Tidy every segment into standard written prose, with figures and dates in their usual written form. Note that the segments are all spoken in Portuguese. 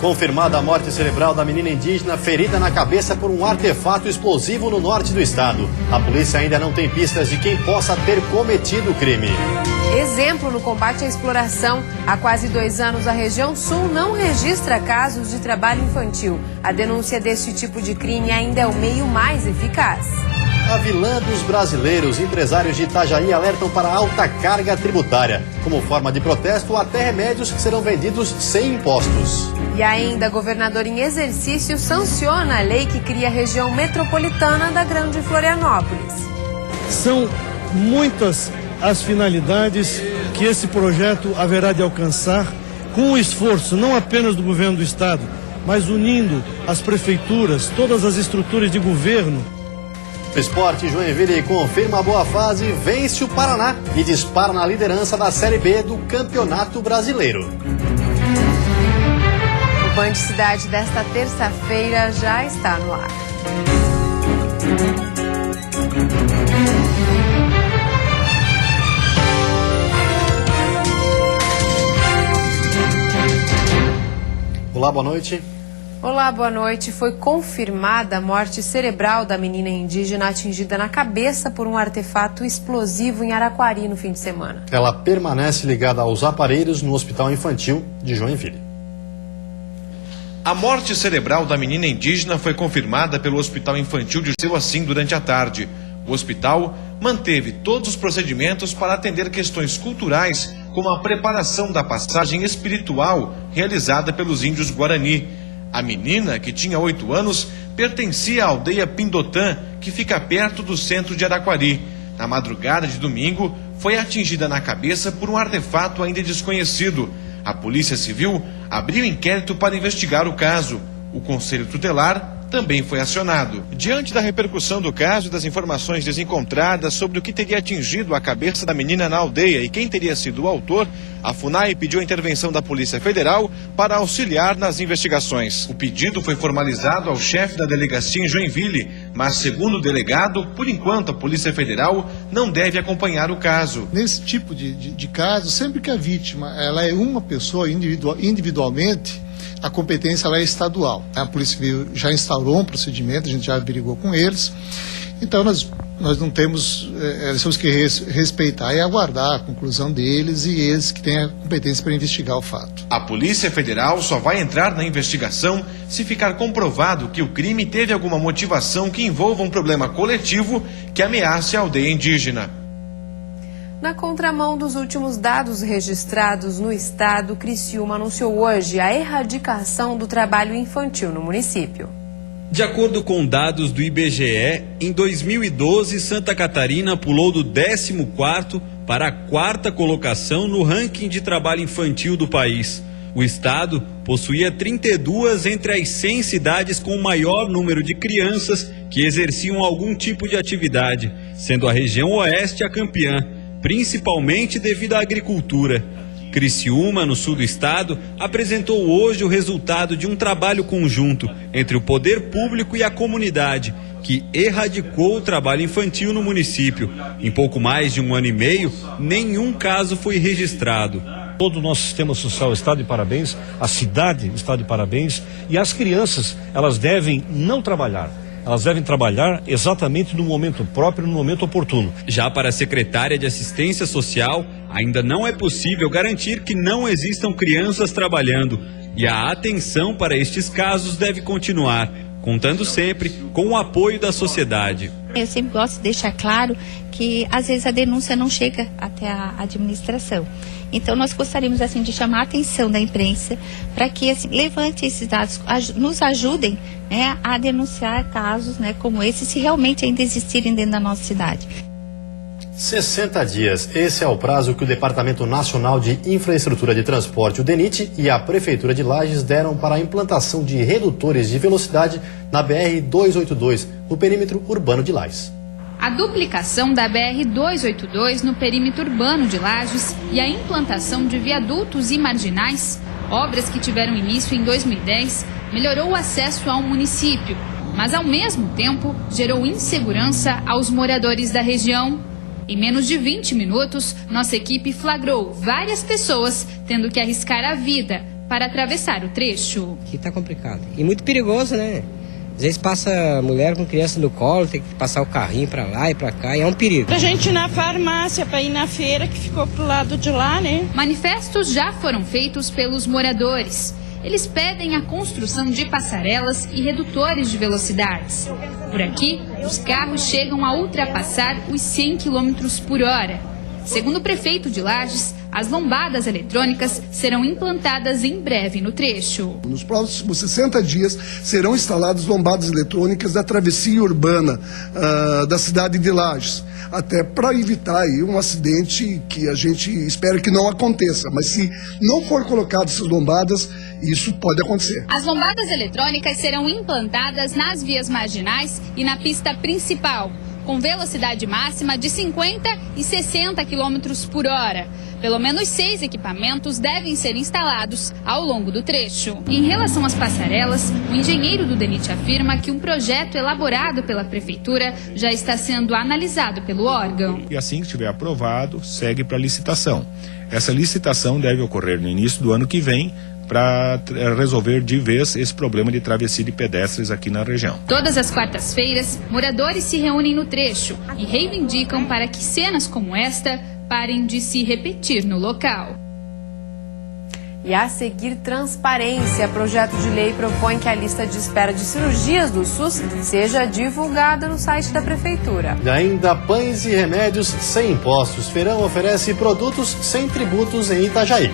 Confirmada a morte cerebral da menina indígena ferida na cabeça por um artefato explosivo no norte do estado. A polícia ainda não tem pistas de quem possa ter cometido o crime. Exemplo no combate à exploração. Há quase 2 anos, a região sul não registra casos de trabalho infantil. A denúncia deste tipo de crime ainda é o meio mais eficaz. A vilã dos brasileiros, empresários de Itajaí alertam para alta carga tributária. Como forma de protesto, até remédios que serão vendidos sem impostos. E ainda, governador em exercício sanciona a lei que cria a região metropolitana da Grande Florianópolis. São muitas as finalidades que esse projeto haverá de alcançar com o esforço não apenas do governo do estado, mas unindo as prefeituras, todas as estruturas de governo. O Sport Joinville confirma a boa fase, vence o Paraná e dispara na liderança da Série B do Campeonato Brasileiro. O Band Cidade desta terça-feira já está no ar. Olá, boa noite. Olá, boa noite. Foi confirmada a morte cerebral da menina indígena atingida na cabeça por um artefato explosivo em Araquari no fim de semana. Ela permanece ligada aos aparelhos no Hospital Infantil de Joinville. A morte cerebral da menina indígena foi confirmada pelo Hospital Infantil de Joinville durante a tarde. O hospital manteve todos os procedimentos para atender questões culturais, como a preparação da passagem espiritual realizada pelos índios Guarani. A menina, que tinha 8 anos, pertencia à aldeia Pindotã, que fica perto do centro de Araquari. Na madrugada de domingo, foi atingida na cabeça por um artefato ainda desconhecido. A Polícia Civil abriu inquérito para investigar o caso. O Conselho Tutelar também foi acionado. Diante da repercussão do caso e das informações desencontradas sobre o que teria atingido a cabeça da menina na aldeia e quem teria sido o autor, a FUNAI pediu a intervenção da Polícia Federal para auxiliar nas investigações. O pedido foi formalizado ao chefe da delegacia em Joinville, mas, segundo o delegado, por enquanto a Polícia Federal não deve acompanhar o caso. Nesse tipo de caso, sempre que a vítima ela é uma pessoa individualmente, a competência ela é estadual. A Polícia Civil já instaurou um procedimento, a gente já averiguou com eles. Então nós não temos, temos que respeitar e aguardar a conclusão deles e eles que têm a competência para investigar o fato. A Polícia Federal só vai entrar na investigação se ficar comprovado que o crime teve alguma motivação que envolva um problema coletivo que ameace a aldeia indígena. Na contramão dos últimos dados registrados no estado, Criciúma anunciou hoje a erradicação do trabalho infantil no município. De acordo com dados do IBGE, em 2012, Santa Catarina pulou do 14º para a 4ª colocação no ranking de trabalho infantil do país. O estado possuía 32 entre as 100 cidades com o maior número de crianças que exerciam algum tipo de atividade, sendo a região oeste a campeã, principalmente devido à agricultura. Criciúma, no sul do estado, apresentou hoje o resultado de um trabalho conjunto entre o poder público e a comunidade, que erradicou o trabalho infantil no município. Em pouco mais de 1 ano e meio, nenhum caso foi registrado. Todo o nosso sistema social está de parabéns, a cidade está de parabéns e as crianças, elas devem não trabalhar. Elas devem trabalhar exatamente no momento próprio, no momento oportuno. Já para a secretária de Assistência Social, ainda não é possível garantir que não existam crianças trabalhando. E a atenção para estes casos deve continuar, contando sempre com o apoio da sociedade. Eu sempre gosto de deixar claro que às vezes a denúncia não chega até a administração. Então nós gostaríamos assim de chamar a atenção da imprensa para que assim, levante esses dados, nos ajudem, né, a denunciar casos, né, como esse, se realmente ainda existirem dentro da nossa cidade. 60 dias. Esse é o prazo que o Departamento Nacional de Infraestrutura de Transporte, o DENIT, e a Prefeitura de Lages deram para a implantação de redutores de velocidade na BR-282, no perímetro urbano de Lages. A duplicação da BR-282 no perímetro urbano de Lages e a implantação de viadutos e marginais, obras que tiveram início em 2010, melhorou o acesso ao município, mas ao mesmo tempo gerou insegurança aos moradores da região. Em menos de 20 minutos, nossa equipe flagrou várias pessoas tendo que arriscar a vida para atravessar o trecho. Aqui tá complicado. E muito perigoso, né? Às vezes passa mulher com criança no colo, tem que passar o carrinho para lá e para cá, e é um perigo. Pra gente ir na farmácia, para ir na feira, que ficou pro lado de lá, né? Manifestos já foram feitos pelos moradores. Eles pedem a construção de passarelas e redutores de velocidades. Por aqui, os carros chegam a ultrapassar os 100 km por hora. Segundo o prefeito de Lages, as lombadas eletrônicas serão implantadas em breve no trecho. Nos próximos 60 dias serão instaladas lombadas eletrônicas da travessia urbana da cidade de Lages, até para evitar aí um acidente que a gente espera que não aconteça. Mas se não for colocadas essas lombadas, isso pode acontecer. As lombadas eletrônicas serão implantadas nas vias marginais e na pista principal, com velocidade máxima de 50 e 60 km por hora. Pelo menos 6 equipamentos devem ser instalados ao longo do trecho. Em relação às passarelas, o engenheiro do DENIT afirma que um projeto elaborado pela Prefeitura já está sendo analisado pelo órgão. E assim que estiver aprovado, segue para licitação. Essa licitação deve ocorrer no início do ano que vem, para resolver de vez esse problema de travessia de pedestres aqui na região. Todas as quartas-feiras, moradores se reúnem no trecho e reivindicam para que cenas como esta parem de se repetir no local. E a seguir, transparência. Projeto de lei propõe que a lista de espera de cirurgias do SUS seja divulgada no site da Prefeitura. E ainda pães e remédios sem impostos. Feirão oferece produtos sem tributos em Itajaí.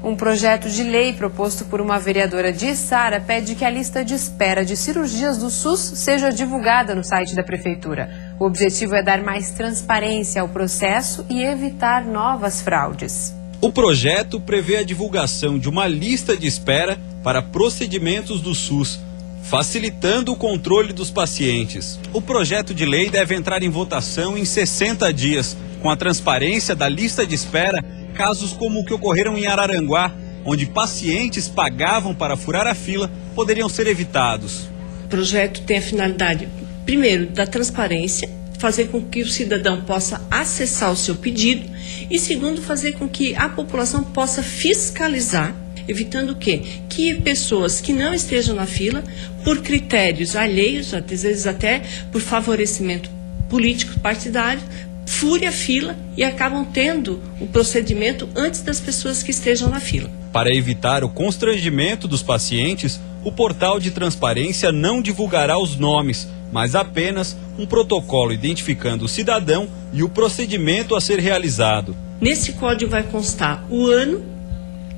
Um projeto de lei proposto por uma vereadora de Içara pede que a lista de espera de cirurgias do SUS seja divulgada no site da Prefeitura. O objetivo é dar mais transparência ao processo e evitar novas fraudes. O projeto prevê a divulgação de uma lista de espera para procedimentos do SUS, facilitando o controle dos pacientes. O projeto de lei deve entrar em votação em 60 dias, com a transparência da lista de espera. Casos como o que ocorreram em Araranguá, onde pacientes pagavam para furar a fila, poderiam ser evitados. O projeto tem a finalidade, primeiro, da transparência, fazer com que o cidadão possa acessar o seu pedido e, segundo, fazer com que a população possa fiscalizar, evitando o quê? Que pessoas que não estejam na fila, por critérios alheios, às vezes até por favorecimento político partidário, fure a fila e acabam tendo o procedimento antes das pessoas que estejam na fila. Para evitar o constrangimento dos pacientes, o portal de transparência não divulgará os nomes, mas apenas um protocolo identificando o cidadão e o procedimento a ser realizado. Nesse código vai constar o ano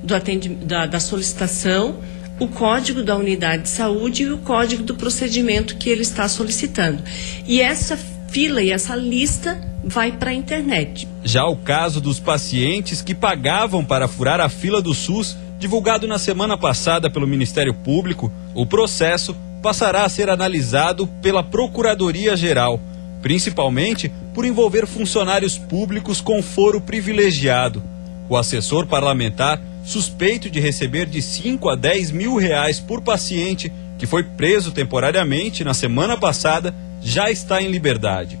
da solicitação, o código da unidade de saúde e o código do procedimento que ele está solicitando. E essa fila e essa lista vai para a internet. Já o caso dos pacientes que pagavam para furar a fila do SUS, divulgado na semana passada pelo Ministério Público, o processo passará a ser analisado pela Procuradoria-Geral, principalmente por envolver funcionários públicos com foro privilegiado. O assessor parlamentar, suspeito de receber de 5 a 10 mil reais por paciente, que foi preso temporariamente na semana passada, já está em liberdade.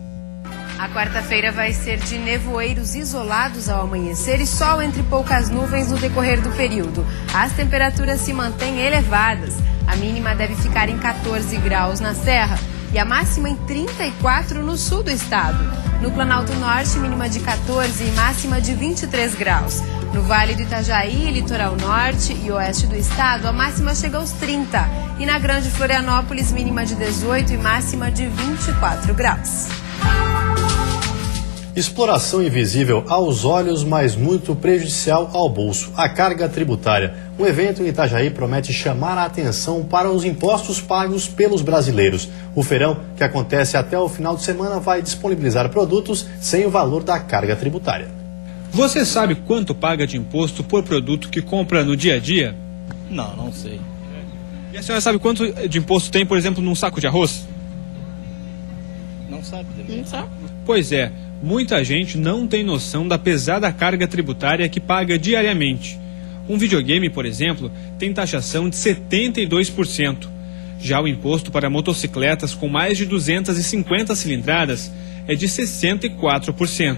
A quarta-feira vai ser de nevoeiros isolados ao amanhecer e sol entre poucas nuvens no decorrer do período. As temperaturas se mantêm elevadas. A mínima deve ficar em 14 graus na Serra e a máxima em 34 no sul do estado. No Planalto Norte, mínima de 14 e máxima de 23 graus. No Vale do Itajaí, litoral norte e oeste do estado, a máxima chega aos 30. E na Grande Florianópolis, mínima de 18 e máxima de 24 graus. Exploração invisível aos olhos, mas muito prejudicial ao bolso. A carga tributária. Um evento em Itajaí promete chamar a atenção para os impostos pagos pelos brasileiros. O feirão, que acontece até o final de semana, vai disponibilizar produtos sem o valor da carga tributária. Você sabe quanto paga de imposto por produto que compra no dia a dia? Não sei. E a senhora sabe quanto de imposto tem, por exemplo, num saco de arroz? Não sabe. Não sabe? Pois é. Muita gente não tem noção da pesada carga tributária que paga diariamente. Um videogame, por exemplo, tem taxação de 72%. Já o imposto para motocicletas com mais de 250 cilindradas é de 64%.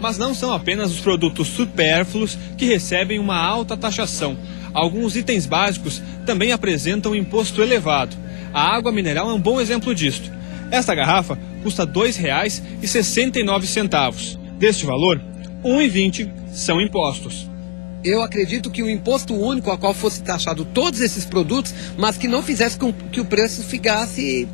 Mas não são apenas os produtos supérfluos que recebem uma alta taxação. Alguns itens básicos também apresentam imposto elevado. A água mineral é um bom exemplo disto. Esta garrafa custa R$ 2,69. Deste valor, R$ 1,20 são impostos. Eu acredito que o imposto único a qual fosse taxado todos esses produtos, mas que não fizesse com que o preço ficasse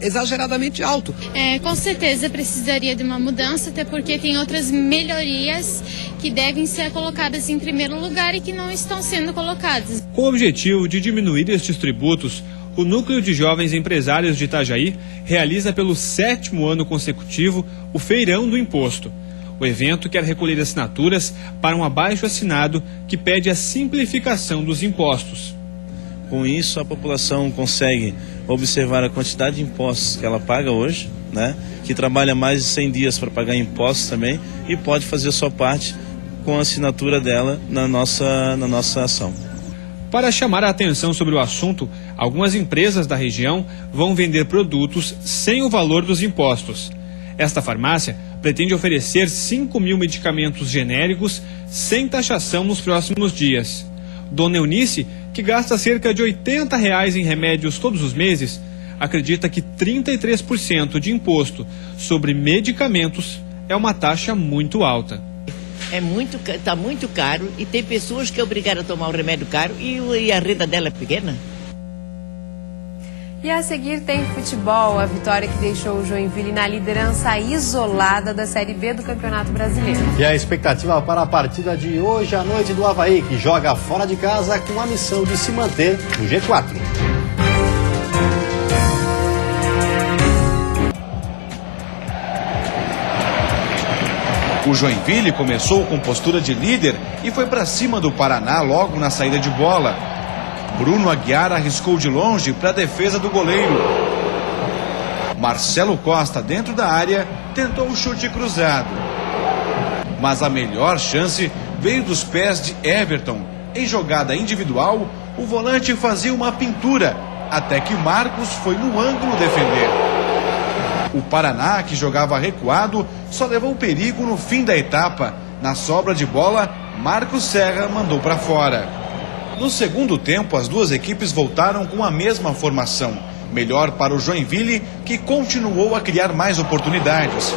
exageradamente alto. Com certeza precisaria de uma mudança, até porque tem outras melhorias que devem ser colocadas em primeiro lugar e que não estão sendo colocadas. Com o objetivo de diminuir estes tributos, o Núcleo de Jovens Empresários de Itajaí realiza pelo 7º ano consecutivo o Feirão do Imposto. O evento quer recolher assinaturas para um abaixo-assinado que pede a simplificação dos impostos. Com isso, a população consegue observar a quantidade de impostos que ela paga hoje, né? Que trabalha mais de 100 dias para pagar impostos também e pode fazer a sua parte com a assinatura dela na nossa ação. Para chamar a atenção sobre o assunto, algumas empresas da região vão vender produtos sem o valor dos impostos. Esta farmácia pretende oferecer 5.000 medicamentos genéricos sem taxação nos próximos dias. Dona Eunice, que gasta cerca de R$ 80 em remédios todos os meses, acredita que 33% de imposto sobre medicamentos é uma taxa muito alta. Está muito caro e tem pessoas que é obrigada a tomar um remédio caro e a renda dela é pequena. E a seguir tem futebol, a vitória que deixou o Joinville na liderança isolada da Série B do Campeonato Brasileiro. E a expectativa para a partida de hoje à noite do Avaí, que joga fora de casa com a missão de se manter no G4. O Joinville começou com postura de líder e foi para cima do Paraná logo na saída de bola. Bruno Aguiar arriscou de longe para a defesa do goleiro. Marcelo Costa, dentro da área, tentou o chute cruzado. Mas a melhor chance veio dos pés de Everton. Em jogada individual, o volante fazia uma pintura, até que Marcos foi no ângulo defender. O Paraná, que jogava recuado, só levou perigo no fim da etapa. Na sobra de bola, Marcos Serra mandou para fora. No segundo tempo, as duas equipes voltaram com a mesma formação. Melhor para o Joinville, que continuou a criar mais oportunidades.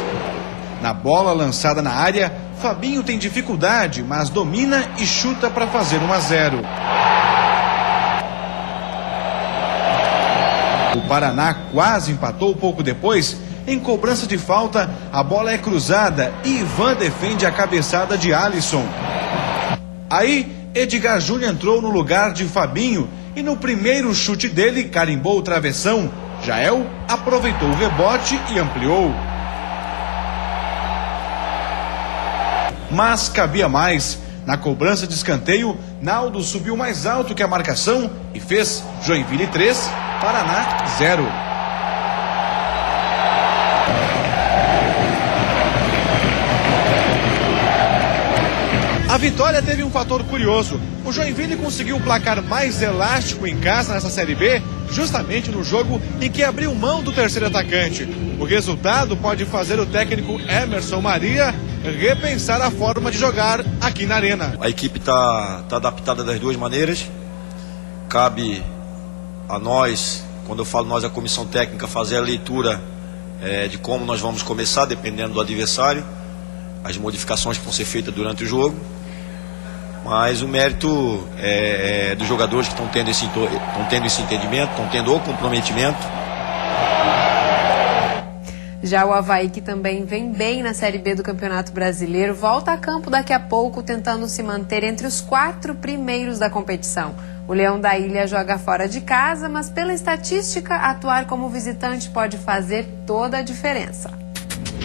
Na bola lançada na área, Fabinho tem dificuldade, mas domina e chuta para fazer 1-0. O Paraná quase empatou pouco depois. Em cobrança de falta, a bola é cruzada e Ivan defende a cabeçada de Alisson. Aí, Edgar Júnior entrou no lugar de Fabinho e no primeiro chute dele carimbou o travessão. Jael aproveitou o rebote e ampliou. Mas cabia mais. Na cobrança de escanteio, Naldo subiu mais alto que a marcação e fez Joinville 3, Paraná 0. A vitória teve um fator curioso. O Joinville conseguiu um placar mais elástico em casa nessa Série B, justamente no jogo em que abriu mão do terceiro atacante. O resultado pode fazer o técnico Emerson Maria repensar a forma de jogar aqui na Arena. A equipe está adaptada das duas maneiras. Cabe a nós, quando eu falo nós, a comissão técnica, fazer a leitura de como nós vamos começar, dependendo do adversário, as modificações que vão ser feitas durante o jogo. Mas o mérito é dos jogadores que estão tendo esse entendimento, estão tendo o comprometimento. Já o Avaí, que também vem bem na Série B do Campeonato Brasileiro, volta a campo daqui a pouco, tentando se manter entre os 4 primeiros da competição. O Leão da Ilha joga fora de casa, mas pela estatística, atuar como visitante pode fazer toda a diferença.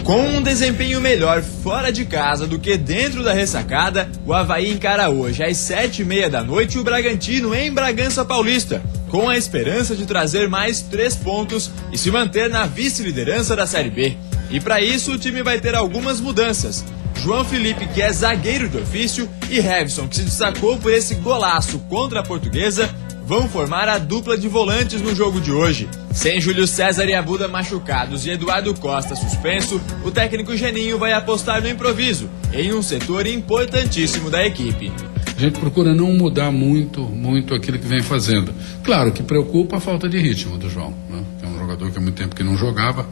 Com um desempenho melhor fora de casa do que dentro da ressacada, o Avaí encara hoje às 7h30 da noite o Bragantino em Bragança Paulista, com a esperança de trazer mais 3 pontos e se manter na vice-liderança da Série B. E para isso o time vai ter algumas mudanças. João Felipe, que é zagueiro de ofício, e Revson, que se destacou por esse golaço contra a Portuguesa, vão formar a dupla de volantes no jogo de hoje. Sem Júlio César e Abuda machucados e Eduardo Costa suspenso, o técnico Geninho vai apostar no improviso, em um setor importantíssimo da equipe. A gente procura não mudar muito aquilo que vem fazendo. Claro que preocupa a falta de ritmo do João, né? É um jogador que há muito tempo que não jogava.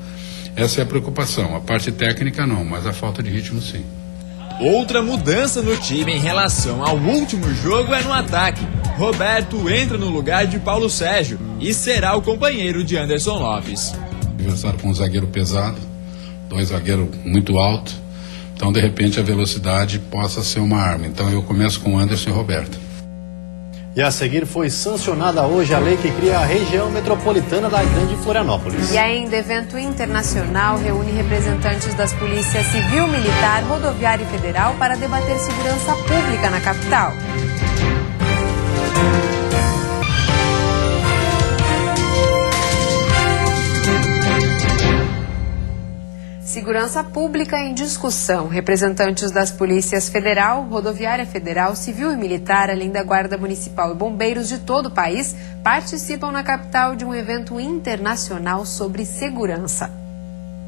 Essa é a preocupação. A parte técnica não, mas a falta de ritmo sim. Outra mudança no time em relação ao último jogo é no ataque. Roberto entra no lugar de Paulo Sérgio e será o companheiro de Anderson Lopes. Adversário com um zagueiro pesado, 2 zagueiros muito altos, então de repente a velocidade possa ser uma arma. Então eu começo com Anderson e Roberto. E a seguir foi sancionada hoje a lei que cria a região metropolitana da Grande Florianópolis. E ainda evento internacional reúne representantes das polícias civil, militar, rodoviária e federal para debater segurança pública na capital. Segurança pública em discussão. Representantes das polícias federal, rodoviária federal, civil e militar, além da Guarda Municipal e bombeiros de todo o país, participam na capital de um evento internacional sobre segurança.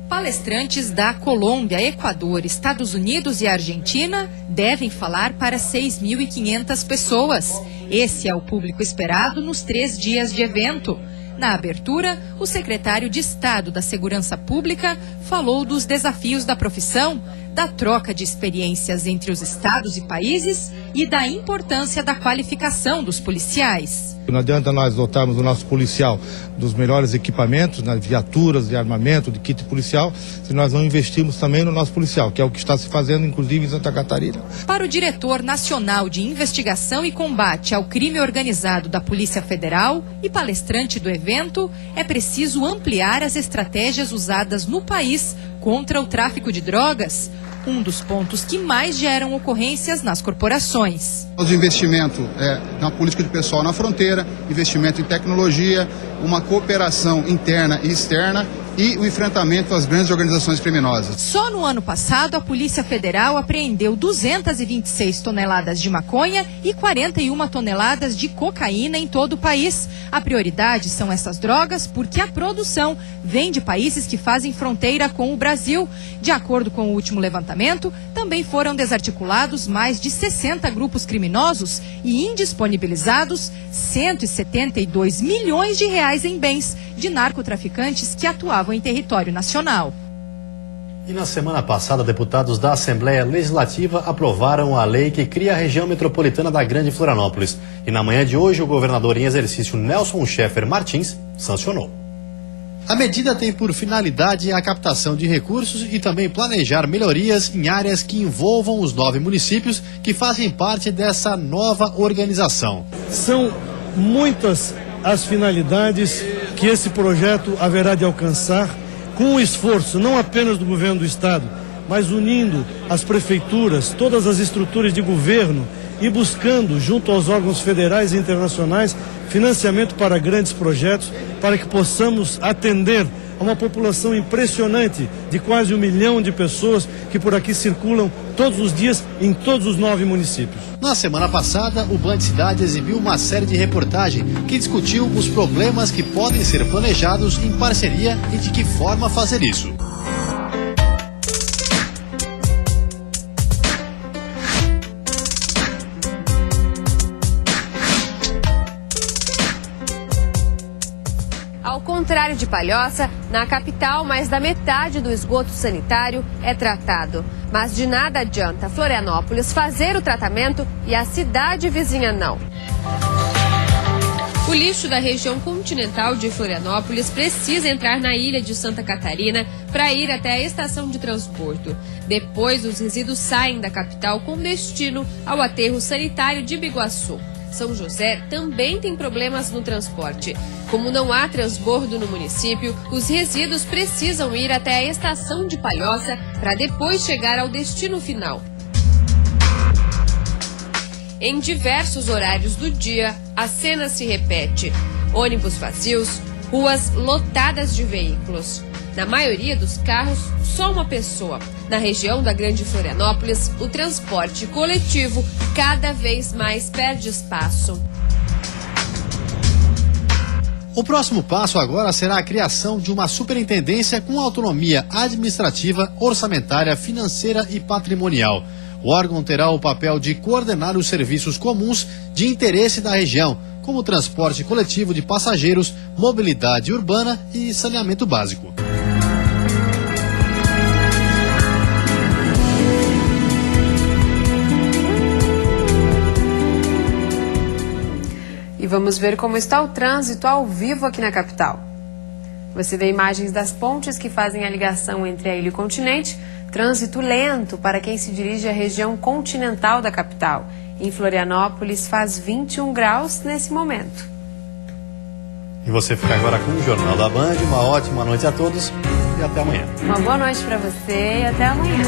Palestrantes da Colômbia, Equador, Estados Unidos e Argentina devem falar para 6.500 pessoas. Esse é o público esperado nos 3 dias de evento. Na abertura, o secretário de Estado da Segurança Pública falou dos desafios da profissão, da troca de experiências entre os estados e países e da importância da qualificação dos policiais. Não adianta nós dotarmos o nosso policial dos melhores equipamentos, né, viaturas de armamento, de kit policial, se nós não investirmos também no nosso policial, que é o que está se fazendo, inclusive, em Santa Catarina. Para o diretor nacional de investigação e combate ao crime organizado da Polícia Federal e palestrante do evento, é preciso ampliar as estratégias usadas no país contra o tráfico de drogas, um dos pontos que mais geram ocorrências nas corporações. O investimento na política de pessoal na fronteira, investimento em tecnologia, uma cooperação interna e externa e o enfrentamento às grandes organizações criminosas. Só no ano passado, a Polícia Federal apreendeu 226 toneladas de maconha e 41 toneladas de cocaína em todo o país. A prioridade são essas drogas porque a produção vem de países que fazem fronteira com o Brasil. De acordo com o último levantamento, também foram desarticulados mais de 60 grupos criminosos e indisponibilizados 172 milhões de reais em bens de narcotraficantes que atuavam em território nacional. E na semana passada, deputados da Assembleia Legislativa aprovaram a lei que cria a região metropolitana da Grande Florianópolis. E na manhã de hoje, o governador em exercício Nelson Schaeffer Martins sancionou. A medida tem por finalidade a captação de recursos e também planejar melhorias em áreas que envolvam os 9 municípios que fazem parte dessa nova organização. São muitas as finalidades que esse projeto haverá de alcançar, com o esforço não apenas do governo do estado, mas unindo as prefeituras, todas as estruturas de governo e buscando, junto aos órgãos federais e internacionais, financiamento para grandes projetos, para que possamos atender a uma população impressionante de quase 1 milhão de pessoas que por aqui circulam todos os dias em todos os 9 municípios. Na semana passada, o Band Cidade exibiu uma série de reportagens que discutiu os problemas que podem ser planejados em parceria e de que forma fazer isso. Ao contrário de Palhoça, na capital, mais da metade do esgoto sanitário é tratado. Mas de nada adianta Florianópolis fazer o tratamento e a cidade vizinha não. O lixo da região continental de Florianópolis precisa entrar na ilha de Santa Catarina para ir até a estação de transporte. Depois, os resíduos saem da capital com destino ao aterro sanitário de Biguaçu. São José também tem problemas no transporte. Como não há transbordo no município, os resíduos precisam ir até a estação de Palhoça para depois chegar ao destino final. Em diversos horários do dia, a cena se repete. Ônibus vazios, ruas lotadas de veículos. Na maioria dos carros, só uma pessoa. Na região da Grande Florianópolis, o transporte coletivo cada vez mais perde espaço. O próximo passo agora será a criação de uma superintendência com autonomia administrativa, orçamentária, financeira e patrimonial. O órgão terá o papel de coordenar os serviços comuns de interesse da região, como transporte coletivo de passageiros, mobilidade urbana e saneamento básico. E vamos ver como está o trânsito ao vivo aqui na capital. Você vê imagens das pontes que fazem a ligação entre a ilha e o continente. Trânsito lento para quem se dirige à região continental da capital. Em Florianópolis faz 21 graus nesse momento. E você fica agora com o Jornal da Band. Uma ótima noite a todos e até amanhã. Uma boa noite para você e até amanhã.